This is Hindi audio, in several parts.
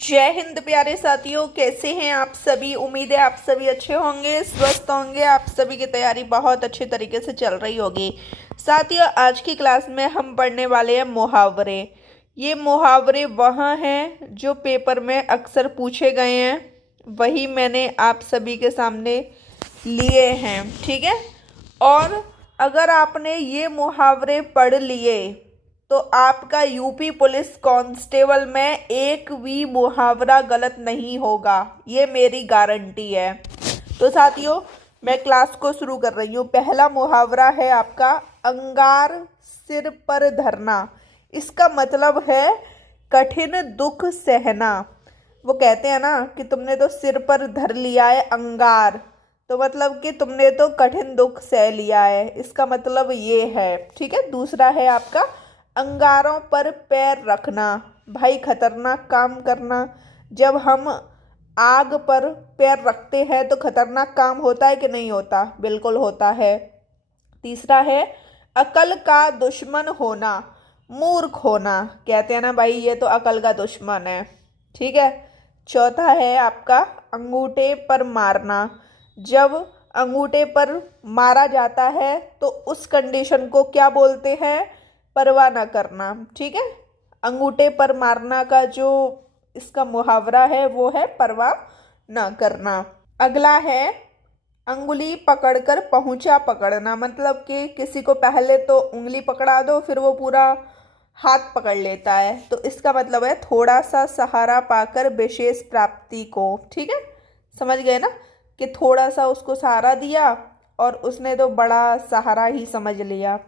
जय हिंद प्यारे साथियों, कैसे हैं आप सभी। उम्मीद है आप सभी अच्छे होंगे, स्वस्थ होंगे। आप सभी की तैयारी बहुत अच्छे तरीके से चल रही होगी। साथियों, आज की क्लास में हम पढ़ने वाले हैं मुहावरे। ये मुहावरे वहाँ हैं जो पेपर में अक्सर पूछे गए हैं, वही मैंने आप सभी के सामने लिए हैं। ठीक है। और अगर आपने ये मुहावरे पढ़ लिए तो आपका यूपी पुलिस कांस्टेबल में एक भी मुहावरा गलत नहीं होगा, ये मेरी गारंटी है। तो साथियों, मैं क्लास को शुरू कर रही हूँ। पहला मुहावरा है आपका अंगार सिर पर धरना। इसका मतलब है कठिन दुख सहना। वो कहते हैं ना कि तुमने तो सिर पर धर लिया है अंगार, तो मतलब कि तुमने तो कठिन दुख सह लिया है, इसका मतलब ये है। ठीक है। दूसरा है आपका अंगारों पर पैर रखना। भाई खतरनाक काम करना। जब हम आग पर पैर रखते हैं तो खतरनाक काम होता है कि नहीं होता? बिल्कुल होता है। तीसरा है अकल का दुश्मन होना, मूर्ख होना। कहते हैं ना भाई, ये तो अकल का दुश्मन है। ठीक है। चौथा है आपका अंगूठे पर मारना। जब अंगूठे पर मारा जाता है तो उस कंडीशन को क्या बोलते हैं? परवाह ना करना। ठीक है। अंगूठे पर मारना का जो इसका मुहावरा है वो है परवाह ना करना। अगला है अंगुली पकड़कर पहुंचा पकड़ना। मतलब कि किसी को पहले तो उंगली पकड़ा दो, फिर वो पूरा हाथ पकड़ लेता है, तो इसका मतलब है थोड़ा सा सहारा पाकर विशेष प्राप्ति को। ठीक है। समझ गए ना कि थोड़ा सा उसको सहारा दिया और उसने तो बड़ा सहारा ही समझ लिया।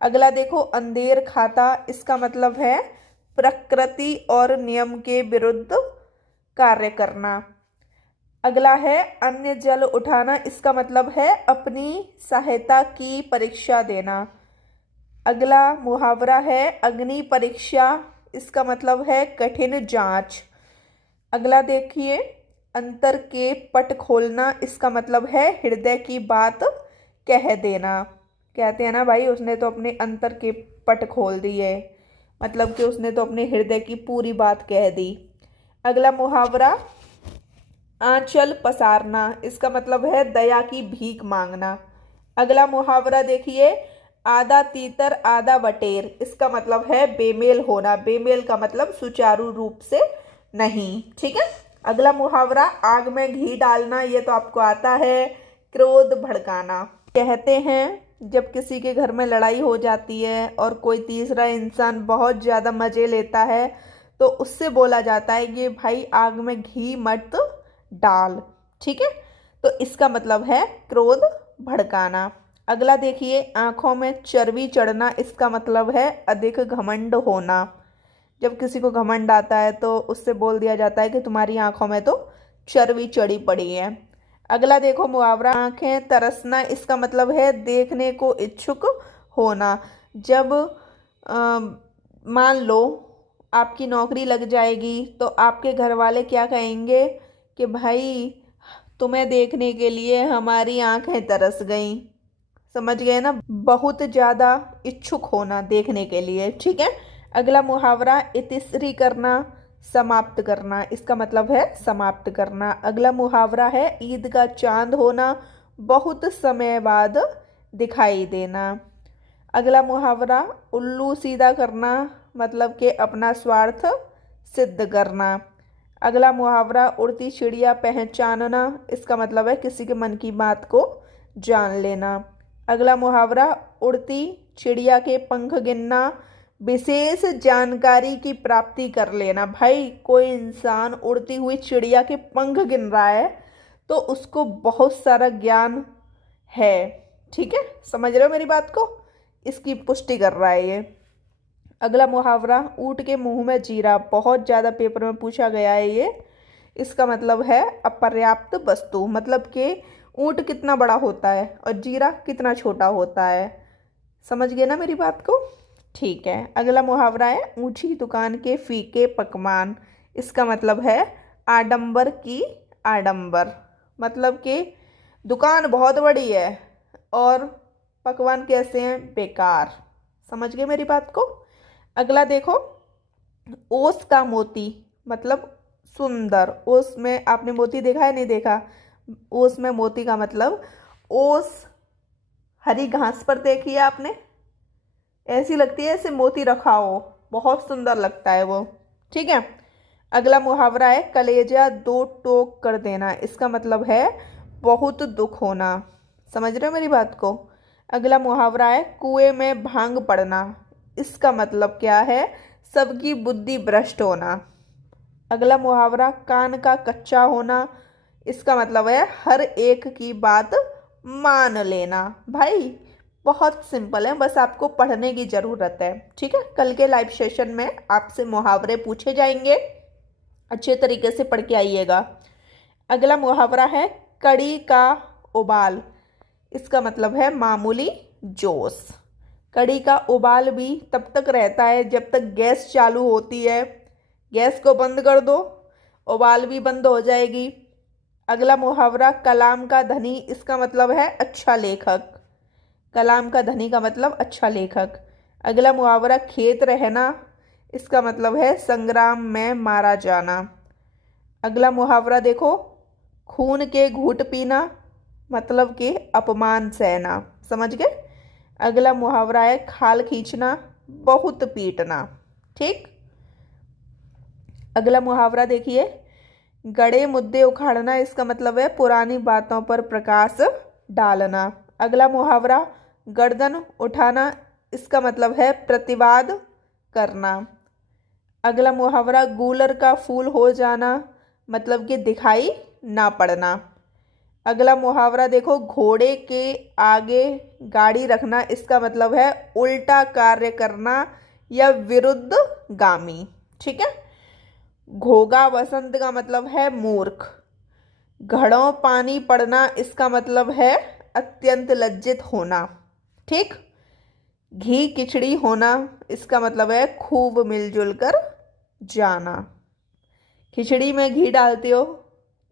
अगला देखो अंधेर खाता। इसका मतलब है प्रकृति और नियम के विरुद्ध कार्य करना। अगला है अन्य जल उठाना। इसका मतलब है अपनी सहायता की परीक्षा देना। अगला मुहावरा है अग्नि परीक्षा। इसका मतलब है कठिन जांच। अगला देखिए अंतर के पट खोलना। इसका मतलब है हृदय की बात कह देना। कहते हैं ना भाई, उसने तो अपने अंतर के पट खोल दिए, मतलब कि उसने तो अपने हृदय की पूरी बात कह दी। अगला मुहावरा आंचल पसारना। इसका मतलब है दया की भीख मांगना। अगला मुहावरा देखिए आधा तीतर आधा बटेर। इसका मतलब है बेमेल होना। बेमेल का मतलब सुचारू रूप से नहीं। ठीक है। अगला मुहावरा आग में घी डालना। ये तो आपको आता है। क्रोध भड़काना। कहते हैं जब किसी के घर में लड़ाई हो जाती है और कोई तीसरा इंसान बहुत ज़्यादा मज़े लेता है तो उससे बोला जाता है कि भाई आग में घी मत डाल। ठीक है। तो इसका मतलब है क्रोध भड़काना। अगला देखिए आंखों में चर्बी चढ़ना। इसका मतलब है अधिक घमंड होना। जब किसी को घमंड आता है तो उससे बोल दिया जाता है कि तुम्हारी आंखों में तो चर्बी चढ़ी पड़ी है। अगला देखो मुहावरा आंखें तरसना। इसका मतलब है देखने को इच्छुक होना। जब मान लो आपकी नौकरी लग जाएगी तो आपके घर वाले क्या कहेंगे कि भाई तुम्हें देखने के लिए हमारी आंखें तरस गईं। समझ गए ना? बहुत ज़्यादा इच्छुक होना देखने के लिए। ठीक है। अगला मुहावरा इतिश्री करना, समाप्त करना। इसका मतलब है समाप्त करना। अगला मुहावरा है ईद का चांद होना, बहुत समय बाद दिखाई देना। अगला मुहावरा उल्लू सीधा करना, मतलब कि अपना स्वार्थ सिद्ध करना। अगला मुहावरा उड़ती चिड़िया पहचानना। इसका मतलब है किसी के मन की बात को जान लेना। अगला मुहावरा उड़ती चिड़िया के पंख गिनना, विशेष जानकारी की प्राप्ति कर लेना। भाई कोई इंसान उड़ती हुई चिड़िया के पंख गिन रहा है तो उसको बहुत सारा ज्ञान है। ठीक है। समझ रहे हो मेरी बात को? इसकी पुष्टि कर रहा है ये। अगला मुहावरा ऊँट के मुंह में जीरा। बहुत ज़्यादा पेपर में पूछा गया है ये। इसका मतलब है अपर्याप्त वस्तु, मतलब कि ऊँट कितना बड़ा होता है और जीरा कितना छोटा होता है। समझ गए ना मेरी बात को? ठीक है। अगला मुहावरा है ऊंची दुकान के फीके पकवान। इसका मतलब है आडंबर की आडंबर, मतलब कि दुकान बहुत बड़ी है और पकवान कैसे हैं? बेकार। समझ गए मेरी बात को? अगला देखो ओस का मोती, मतलब सुंदर। ओस में आपने मोती देखा है, नहीं देखा? ओस में मोती का मतलब, ओस हरी घास पर देखी है आपने, ऐसी लगती है ऐसे मोती रखा हो, बहुत सुंदर लगता है वो। ठीक है। अगला मुहावरा है कलेजा दो टोक कर देना। इसका मतलब है बहुत दुख होना। समझ रहे हो मेरी बात को? अगला मुहावरा है कुएं में भांग पड़ना। इसका मतलब क्या है? सबकी बुद्धि भ्रष्ट होना। अगला मुहावरा कान का कच्चा होना। इसका मतलब है हर एक की बात मान लेना। भाई बहुत सिंपल है, बस आपको पढ़ने की ज़रूरत है। ठीक है, कल के लाइव सेशन में आपसे मुहावरे पूछे जाएंगे, अच्छे तरीके से पढ़ के आइएगा। अगला मुहावरा है कड़ी का उबाल। इसका मतलब है मामूली जोश। कड़ी का उबाल भी तब तक रहता है जब तक गैस चालू होती है। गैस को बंद कर दो, उबाल भी बंद हो जाएगी। अगला मुहावरा कलाम का धनी। इसका मतलब है अच्छा लेखक। कलाम का धनी का मतलब अच्छा लेखक। अगला मुहावरा खेत रहना। इसका मतलब है संग्राम में मारा जाना। अगला मुहावरा देखो, खून के घूंट पीना, मतलब कि अपमान सहना। समझ गए? अगला मुहावरा है खाल खींचना, बहुत पीटना। ठीक। अगला मुहावरा देखिए, गड़े मुद्दे उखाड़ना। इसका मतलब है पुरानी बातों पर प्रकाश डालना। अगला मुहावरा गर्दन उठाना। इसका मतलब है प्रतिवाद करना। अगला मुहावरा गूलर का फूल हो जाना, मतलब कि दिखाई ना पड़ना। अगला मुहावरा देखो, घोड़े के आगे गाड़ी रखना। इसका मतलब है उल्टा कार्य करना या विरुद्ध गामी। ठीक है। घोगा बसंत का मतलब है मूर्ख। घड़ों पानी पड़ना, इसका मतलब है अत्यंत लज्जित होना। ठीक। घी खिचड़ी होना, इसका मतलब है खूब मिलजुल कर जाना। खिचड़ी में घी डालते हो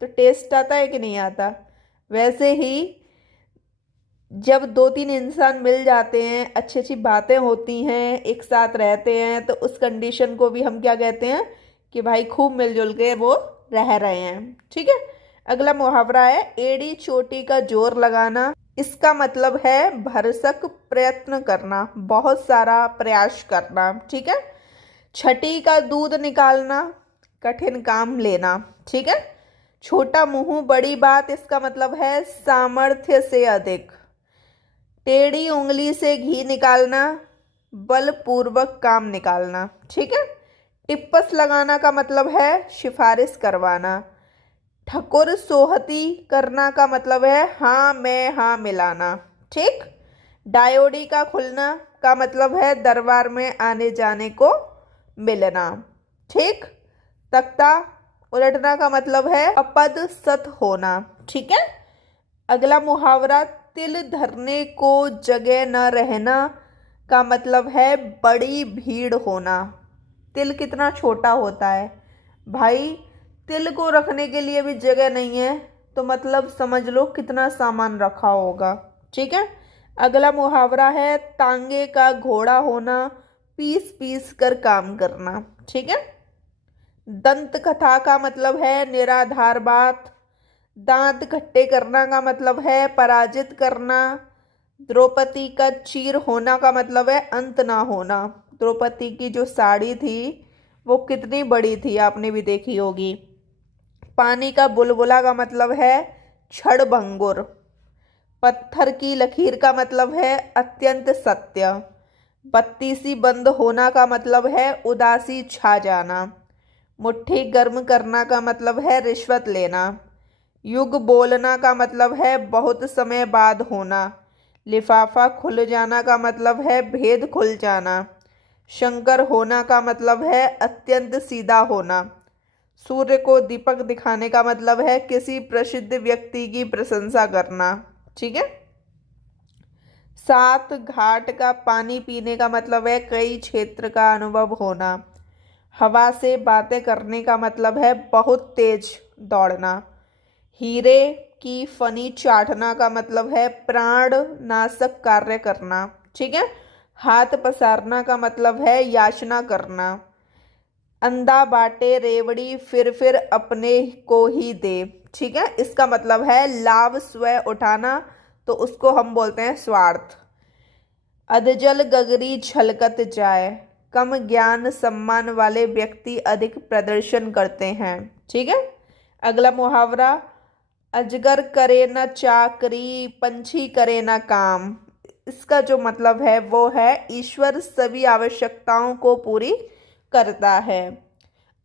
तो टेस्ट आता है कि नहीं आता? वैसे ही जब दो तीन इंसान मिल जाते हैं, अच्छी अच्छी बातें होती हैं, एक साथ रहते हैं, तो उस कंडीशन को भी हम क्या कहते हैं कि भाई खूब मिलजुल के वो रह रहे हैं। ठीक है। अगला मुहावरा है एड़ी चोटी का जोर लगाना। इसका मतलब है भरसक प्रयत्न करना, बहुत सारा प्रयास करना। ठीक है। छठी का दूध निकालना, कठिन काम लेना। ठीक है। छोटा मुंह बड़ी बात। इसका मतलब है सामर्थ्य से अधिक। टेढ़ी उंगली से घी निकालना, बलपूर्वक काम निकालना। ठीक है। टिप्पस लगाना का मतलब है सिफारिश करवाना। ठकुर सोहती करना का मतलब है हाँ में हाँ मिलाना। ठीक। डायोडी का खुलना का मतलब है दरबार में आने जाने को मिलना। ठीक। तख्ता उलटना का मतलब है अपद सत होना। ठीक है। अगला मुहावरा तिल धरने को जगह न रहना का मतलब है बड़ी भीड़ होना। तिल कितना छोटा होता है भाई, तिल को रखने के लिए भी जगह नहीं है, तो मतलब समझ लो कितना सामान रखा होगा। ठीक है। अगला मुहावरा है तांगे का घोड़ा होना, पीस पीस कर काम करना। ठीक है। दंत कथा का मतलब है निराधार बात। दांत खट्टे करना का मतलब है पराजित करना। द्रौपदी का चीर होना का मतलब है अंत ना होना। द्रौपदी की जो साड़ी थी वो कितनी बड़ी थी, आपने भी देखी होगी। पानी का बुलबुला का मतलब है क्षणभंगुर। पत्थर की लकीर का मतलब है अत्यंत सत्य। बत्ती सी बंद होना का मतलब है उदासी छा जाना। मुट्ठी गर्म करना का मतलब है रिश्वत लेना। युग बोलना का मतलब है बहुत समय बाद होना। लिफाफा खुल जाना का मतलब है भेद खुल जाना। शंकर होना का मतलब है अत्यंत सीधा होना। सूर्य को दीपक दिखाने का मतलब है किसी प्रसिद्ध व्यक्ति की प्रशंसा करना। ठीक है। सात घाट का पानी पीने का मतलब है कई क्षेत्र का अनुभव होना। हवा से बातें करने का मतलब है बहुत तेज दौड़ना। हीरे की फनी चाटना का मतलब है प्राण नाशक कार्य करना। ठीक है। हाथ पसारना का मतलब है याचना करना। अंधा बाटे रेवड़ी फिर अपने को ही दे। ठीक है, इसका मतलब है लाभ स्वयं उठाना, तो उसको हम बोलते हैं स्वार्थ। अधजल गगरी छलकत जाए, कम ज्ञान सम्मान वाले व्यक्ति अधिक प्रदर्शन करते हैं। ठीक है, अगला मुहावरा, अजगर करे न चाकरी पंछी करे न काम। इसका जो मतलब है वो है ईश्वर सभी आवश्यकताओं को पूरी करता है।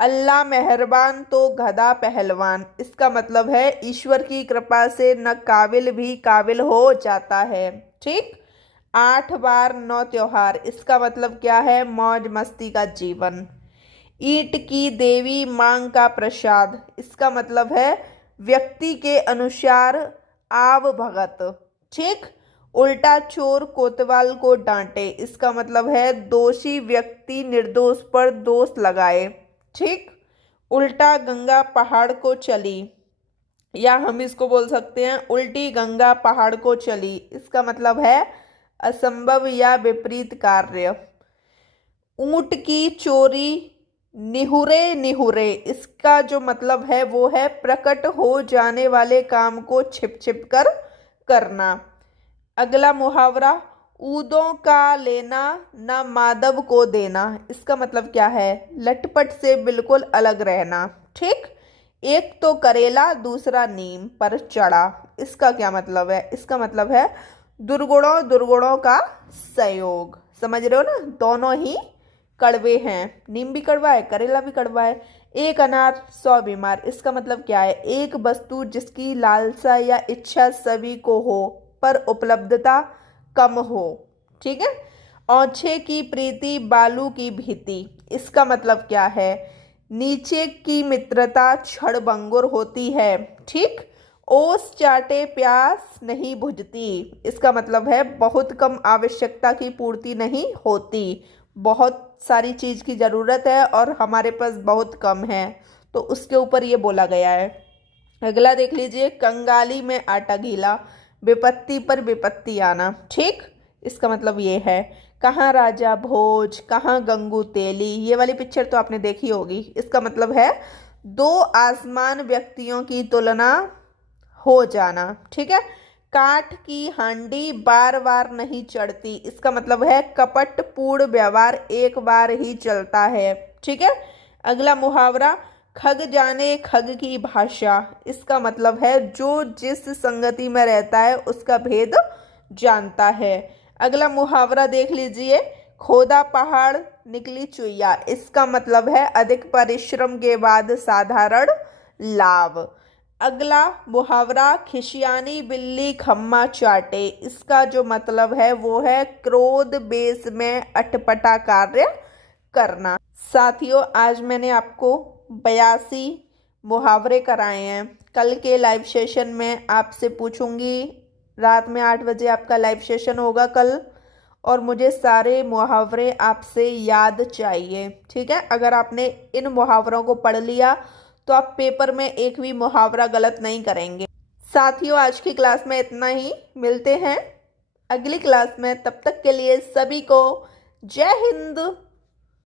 अल्लाह मेहरबान तो गधा पहलवान। इसका मतलब है ईश्वर की कृपा से न काबिल भी काबिल हो जाता है। ठीक, 8 बार 9 त्योहार। इसका मतलब क्या है? मौज मस्ती का जीवन। ईंट की देवी मांग का प्रसाद। इसका मतलब है व्यक्ति के अनुसार आव भगत। ठीक, उल्टा चोर कोतवाल को डांटे। इसका मतलब है दोषी व्यक्ति निर्दोष पर दोष लगाए। ठीक, उल्टा गंगा पहाड़ को चली, या हम इसको बोल सकते हैं उल्टी गंगा पहाड़ को चली। इसका मतलब है असंभव या विपरीत कार्य। ऊंट की चोरी निहुरे निहुरे। इसका जो मतलब है वो है प्रकट हो जाने वाले काम को छिप छिप कर करना। अगला मुहावरा, ऊदों का लेना ना माधव को देना। इसका मतलब क्या है? लटपट से बिल्कुल अलग रहना। ठीक, एक तो करेला दूसरा नीम पर चढ़ा। इसका क्या मतलब है? इसका मतलब है दुर्गुणों दुर्गुणों का संयोग। समझ रहे हो ना, दोनों ही कड़वे हैं, नीम भी कड़वा है करेला भी कड़वा है। एक अनार 100 बीमार। इसका मतलब क्या है? एक वस्तु जिसकी लालसा या इच्छा सभी को हो पर उपलब्धता कम हो। ठीक है, औंछे की प्रीति बालू की भीति। इसका मतलब क्या है? नीचे की मित्रता क्षणभंगुर होती है। ठीक, ओस चाटे प्यास नहीं बुझती। इसका मतलब है बहुत कम आवश्यकता की पूर्ति नहीं होती, बहुत सारी चीज की जरूरत है और हमारे पास बहुत कम है, तो उसके ऊपर ये बोला गया है। अगला देख लीजिए, कंगाली में आटा गीला, विपत्ति पर विपत्ति आना। ठीक, इसका मतलब ये है कहाँ राजा भोज कहाँ गंगू तेली। ये वाली पिक्चर तो आपने देखी होगी। इसका मतलब है दो आसमान व्यक्तियों की तुलना हो जाना। ठीक है, काठ की हांडी बार बार नहीं चढ़ती। इसका मतलब है कपटपूर्ण व्यवहार एक बार ही चलता है। ठीक है, अगला मुहावरा, खग जाने खग की भाषा। इसका मतलब है जो जिस संगति में रहता है उसका भेद जानता है। अगला मुहावरा देख लीजिए, खोदा पहाड़ निकली चुईया। इसका मतलब है अधिक परिश्रम के बाद साधारण लाभ। अगला मुहावरा, खिसियानी बिल्ली खम्मा चाटे। इसका जो मतलब है वो है क्रोध बेस में अटपटा कार्य करना। साथियों, आज मैंने आपको 82 मुहावरे कराए हैं। कल के लाइव सेशन में आपसे पूछूंगी, रात में 8 बजे आपका लाइव सेशन होगा कल, और मुझे सारे मुहावरे आपसे याद चाहिए। ठीक है, अगर आपने इन मुहावरों को पढ़ लिया तो आप पेपर में एक भी मुहावरा गलत नहीं करेंगे। साथियों, आज की क्लास में इतना ही। मिलते हैं अगली क्लास में, तब तक के लिए सभी को जय हिंद।